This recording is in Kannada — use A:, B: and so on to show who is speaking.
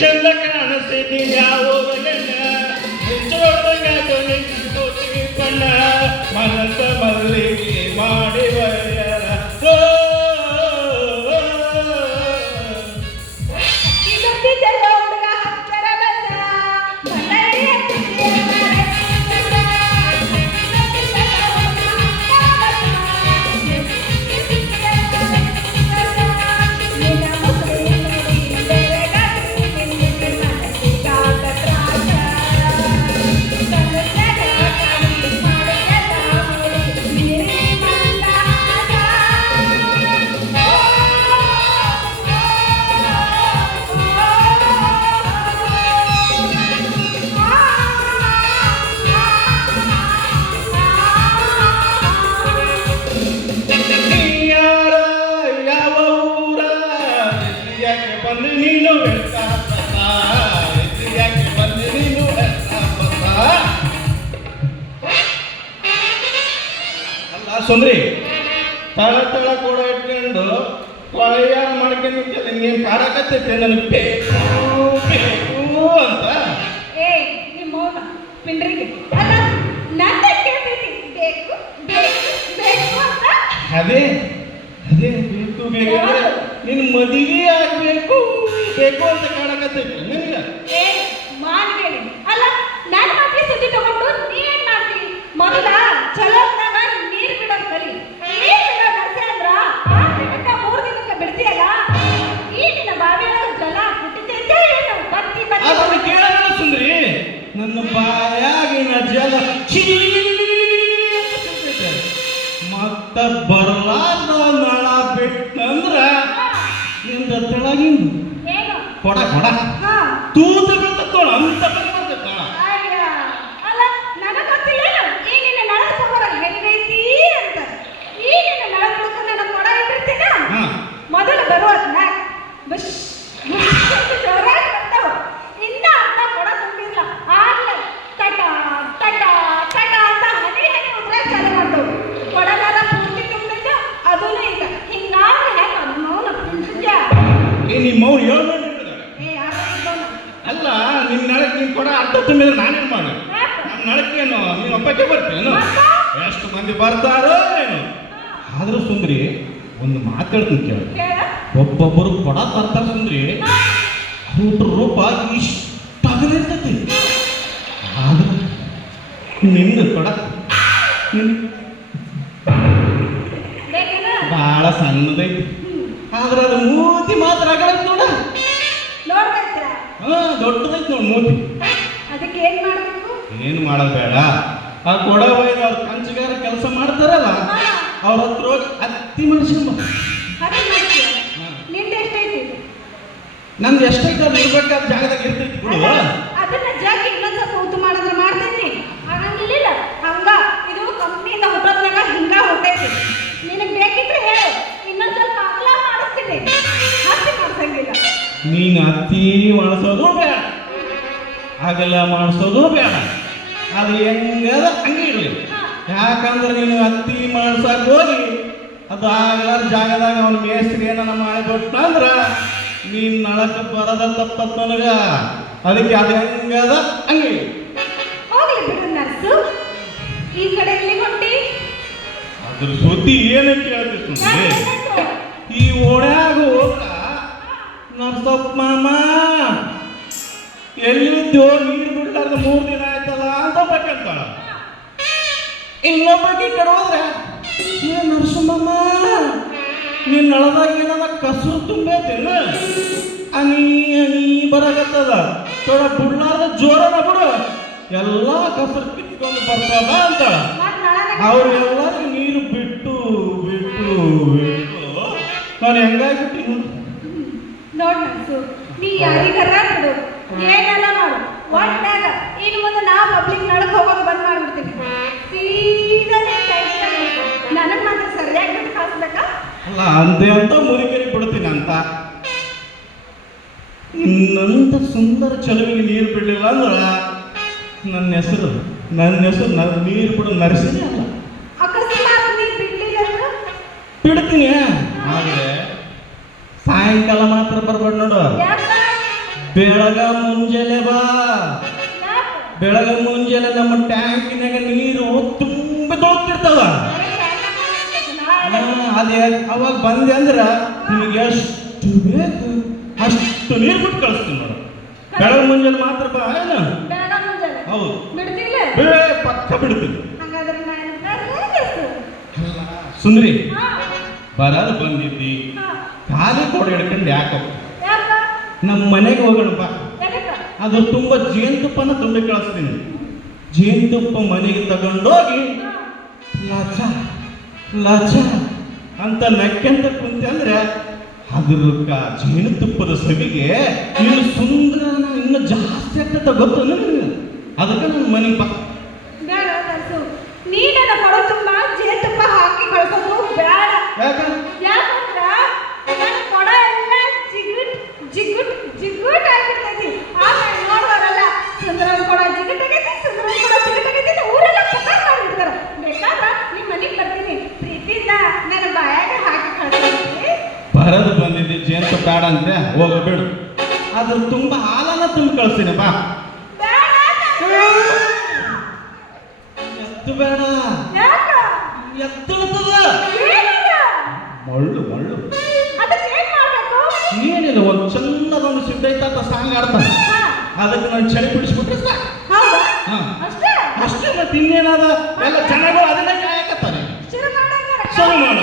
A: ಚಂದ ಕಾಣಿಸ್ತೀನಿ ಯಾವ
B: ಬಂದು
A: ನೀನು ವೆಂಕಟಪ್ಪ? ಯಾಕೆ ಬಂದು ನೀನು ವೆಂಕಟಪ್ಪ? ಅಲ್ಲ ಸುಂದ್ರಿ. ತಳ ತಳ ಕೂಡ ಇಟ್ಕೊಂಡು ಕೊಳೆಯಾರ ಮಾಡ್ಕೊಂಡು ನಿನ್ಗೇನು ಕಾಡಕತ್ತೈತೆ ನನಗೆ ಬೇಕು ಬೇಕು ಅಂತ.
B: ಏ ನಿಮ್ಮ ಮೌನ ಪಿಂಡ್ರಿಗೆ. ಅಲ್ಲ ನನ್ನ ಕೇಳ್ಬೇಕು. ಬೇಕು ಬೇಕು ಬೇಕು ಅಂತ.
A: ಅದೇ ಅದೇ ಬೇಕು ಬೇಕಂದ್ರೆ ನಿನ್ನ ಮದುವೆ ಆಗಬೇಕು. ಬೇಕು ಅಂತ ಕಾಣಕತ್ತೈತಿ. ನಿನಗೆ?
B: ಏ ಅಲ್ಲ ನನ್ನ ಸುದ್ದಿ ತಗೊಂಡು ನೀವೇನ್ ಮೊದಲ ಚಲೋತ್ನಾಗ ನೀರ್ ಬಿಡೋದ್ ಕಲಿ. ನೀರ್ ಬಿಡೋ ನರ್ಸೆ ಅಂದ್ರ? ಆರ್ ದಿನಕ್ಕ ಮೂರ್ ದಿನಕ್ಕ ಬಿಡ್ತೀಯಲ್ಲ? ಈ ನಿನ್ನ ಬಾವಿಯೊಳಗ ಜಲ ಹುಟ್ಟಿತೈತೆ ಏನು ಬತ್ತಿ ಬತ್ತಿ
A: ಅದನ್ನು ಕೇಳಲ್ಲ ಸುಂದ್ರಿ. ನನ್ನ ಬಾಯಾಗಿನ ಜಲ ಛೀ ನಿಂದ ತೆಳಗಿಂದ
B: ಏನು
A: ಕೊಡ ಕೊಡ.
B: ಹಾ.
A: ತೂತ ಬರ್ತೋಣ ಅಂತ
B: ಅಲ್ಲ ನಿನ್ನ
A: ನಳಕ್ ನೀನ್ ಕೊಡ ಅರ್ಧ ತುಂಬಿದ್ರೆ ನಾನೇನ್ ಮಾಡು? ನನ್ನ ನಳಕ್ಕೇನು ನೀನು ಒಬ್ಬಕ್ಕೆ
B: ಬರ್ತೇನು
A: ಎಷ್ಟು ಮಂದಿ ಬರ್ತಾರೋ ಏನು? ಆದ್ರೂ ಸುಂದ್ರಿ ಒಂದು ಮಾತಾಡ್ತೀನಿ ಕೇಳಿ.
B: ಕೇಳ.
A: ಒಬ್ಬೊಬ್ಬರು ಕೊಡ ತರ್ತಾರ ಸುಂದ್ರಿ ಅವ್ರ ರೂಪ ಇಷ್ಟಾಗಲಿರ್ತೈತಿ. ಆದ್ರೆ ನಿಂದು ಕೊಡ. ಬಹಳ ಸಣ್ಣದೈತಿ. ಆದ್ರೆ ಅದು ಮೂತಿ ಮಾತ್ರ ಆಗಲ್ಲ ನೋಡ. ಹಾ ದೊಡ್ಡದೈತಿ ನೋಡಿ ಮೂತಿ.
B: ಅದಕ್ಕೆ ಏನ್ ಮಾಡಬೇಕು?
A: ಏನು ಮಾಡೋದು ಬೇಡ. ಆ ಕೊಡ ಒಯ್ದು ಅವ್ರ ಕಂಚಗಾರ ಕೆಲಸ ಮಾಡ್ತಾರಲ್ಲ ಅವ್ರ ಹತ್ರ ಹೋಗಿ ಅತ್ತಿ ಮನುಷ್ಯ
B: ನಿಂದ ಎಷ್ಟೈತಿ
A: ನಮ್ದು ಎಷ್ಟೈತೆ ಅದು ಇರ್ಬೇಕಾದ ಜಾಗದಾಗ ಇರ್ತೈತಿ ಬಿಡು.
B: ಅದನ್ನ ಜಾಗಿ
A: ನೀನು ಅತ್ತಿ ಮಾಡಿಸೋದು ಬೇಡ. ಆಗಲ್ಲ ಮಾಡಿಸೋದು ಬೇಡ. ಅದು ಹೆಂಗದ ಹಂಗೆ ಇರಲಿ. ಯಾಕಂದ್ರೆ ನೀನು ಅತ್ತಿ ಮಾಡ್ಸಕ್ ಹೋಗಿ ಅದು ಆಗಲಾರ ಜಾಗದಾಗ ಅವನ ಮೇಸ್ತ್ರಿ ಏನಾರ ಮಾಡಿಬಿಟ್ಟ ಅಂದ್ರೆ ನೀನ್ ನಳಕ ಬರದ ತಪ್ಪತ್ ನನಗ. ಅದಕ್ಕೆ ಅದು ಹೆಂಗದ ಹಂಗೆ ಇರ್ಲಿ.
B: ಹೋಗ್ಲಿ ಬಿಡು ನರ್ಸು. ಈ ಕಡೆ ಎಲ್ಲಿ ಹೊಂಟಿ.
A: ಅದ್ರ ಸುದ್ದಿ ಏನಕ್ಕೆ
B: ಈ?
A: ಈ ಓಣ್ಯಾಗ ಸೊಪ್ಪ ಮಾಮ. ಎಲ್ಲಿದ್ದೋ ನೀರು ಬಿಡ್ಲಾರ್ದ ಮೂರು ದಿನ ಆಯ್ತಲ್ಲ ಅಂತ ಬೇಕಂತಾಳ ಇನ್ನೊಬ್ಬಕ್ಕೆ ಕಡೆ ಹೋದ್ರೆ ಏ ನರಸಿಂಹಮ್ಮ ನಿನ್ನ ನಳದಾಗ ಏನದ ಕಸು ತುಂಬೈತೇನು? ಅನಿ ಅನಿ ಬರಾಕತ್ತದ. ಥೋಡ ಬಿಡ್ಲಾರ್ದ ಜೋರನ ಬಿಡು. ಎಲ್ಲ ಕಸರು ಕಿತ್ಕೊಂಡು ಬರ್ತದ ಅಂತಾಳ
B: ನಳನ
A: ನೀರು ಬಿಟ್ಟು ಬಿಟ್ಟು ಬಿಟ್ಟು. ನಾನು ಹೆಂಗಾಗ್ಬಿಟ್ಟು
B: ನೋಡ್ ಮನ್ಸು. ನೀ ಯಾರಿಗಾರ ಬಿಡು ಏನೆಲ್ಲ ಮಾಡು? ಒಟ್ಟಾಗ ಇನ್ನು ಮುಂದೆ ನಾ ಪಬ್ಲಿಕ್ ನಡಕ್ ಹೋಗೋದು ಬಂದ್ ಮಾಡ್ಬಿಡ್ತೀನಿ. ಸೀದಾ ನನಗ್ ಮಾತ್ರ ಸರಿಯಾಗಿ ಬಿಟ್ಟು ಕಳಿಸ್ಬೇಕಾ
A: ಅಲ್ಲ ಅಂತೆ ಅಂತ ಮುರಿಕರಿ ಬಿಡ್ತೀನಿ ಅಂತ. ಇನ್ನಂತ ಸುಂದರ ಚಲುವಿಗೆ ನೀರು ಬಿಡಲಿಲ್ಲ ಅಂದ್ರೆ ನನ್ನ ಹೆಸರು ನನ್ನ ಹೆಸರು ನನ್ನ ನೀರು ಬಿಡೋ ನರಸಿನಿ ಅಲ್ಲ.
B: ಅಕಸ್ಮಾತ್ ನೀ ಬಿಡ್ಲಿಲ್ಲ
A: ಬಿಡ್ತೀನಿ. ಸಾಯಂಕಾಲ ಮಾತ್ರ ಬರ್ಬೇಡ ನೋಡು. ಬೆಳಗ ಮುಂಜಾನೆ ಬಾ. ಬೆಳಗ ಮುಂಜಾನೆ ನಮ್ಮ ಟ್ಯಾಂಕಿನಾಗ ನೀರು ತುಂಬ ತೊಳ್ತಿರ್ತಾವ
B: ನಾಳೆ
A: ಅದೇ ಅವಾಗ ಬಂದೆ ಅಂದ್ರ ನಿಮಗೆ ಎಷ್ಟು ಬೇಕು ಅಷ್ಟು ನೀರು ಬಿಟ್ಟು ಕಳಿಸ್ತೀನಿ ನೋಡು. ಬೆಳಗ ಮುಂಜಾನೆ ಮಾತ್ರ ಬಾ ಏನು. ಹೌದು. ಪಕ್ಕ ಬಿಡ್ತೀನಿ? ಸುಂದ್ರಿ. ಬರೋದು ಬಂದಿದ್ದಿ. ಖಾಲಿ ಕೊಡ ಹಿಡ್ಕೊಂಡು ಯಾಕೆ?
B: ಯಾಕ?
A: ನಮ್ಮ ಮನೆಗೆ
B: ಹೋಗೋಣಪ್ಪ
A: ಅದು ತುಂಬ ಜೇನುತುಪ್ಪನ ತುಂಬಿ ಕಳಿಸ್ತೀನಿ. ಜೇನುತುಪ್ಪ ಮನೆಗೆ ತಗೊಂಡೋಗಿ. ಲಚ ಲಚ ಅಂತ ನಕ್ಕಂತ ಕುಂತೆ ಅಂದ್ರೆ ಅದ್ರ ಜೇನುತುಪ್ಪದ ಸವಿಗೆ ಇನ್ನು ಸುಂದರ ಇನ್ನು ಜಾಸ್ತಿ ಆಗ್ತದ ಗೊತ್ತು ನನಗೆ? ಅದಕ್ಕೆ ನನ್ನ ಮನೆಗೆ ಬಾ.
B: ನೀ ನನ್ನ ಕೊಡೋ ತುಂಬ ಜೇನುತುಪ್ಪ ಹಾಕಿ ಕಳ್ಸೋದು ಬೇಡ.
A: ಯಾಕ? ಅದು ಹೋಗಬೇಡು ಅದ್ರ ತುಂಬ ಹಾಲನ್ನ ತುಂಬ ಕಳಿಸ್ತೀನಿ ಬಾ.
B: ಬೇಡ
A: ಎತ್ತು ಬೇಡ.
B: ಏನಿಲ್ಲ.
A: ಮಳ್ಳು ಮಳ್ಳು.
B: ಅದಕ್ಕೆ ಏನ್ ಮಾಡ್ಬೇಕು?
A: ಏನಿಲ್ಲ ಒಂದು ಚೆನ್ನದೊಂದು ಸಿದ್ದೈತ ಸಾಂಗ್ ಆಡ್ತಾನೆ.
B: ಹಾ.
A: ಅದಕ್ಕೆ ನಾನು ಚಳಿ ಬಿಡಿಸ್ಬಿಟ್ರೆ.
B: ಅಷ್ಟೇ?
A: ಅಷ್ಟೇ ಮತ್ತೆ ಇನ್ನೇನಾದ ಎಲ್ಲ ಜನಗಳು ಅದನ್ನೇ ಕಾಯಕತ್ತಾರೆ. ಶುರು ಮಾಡೋಣ.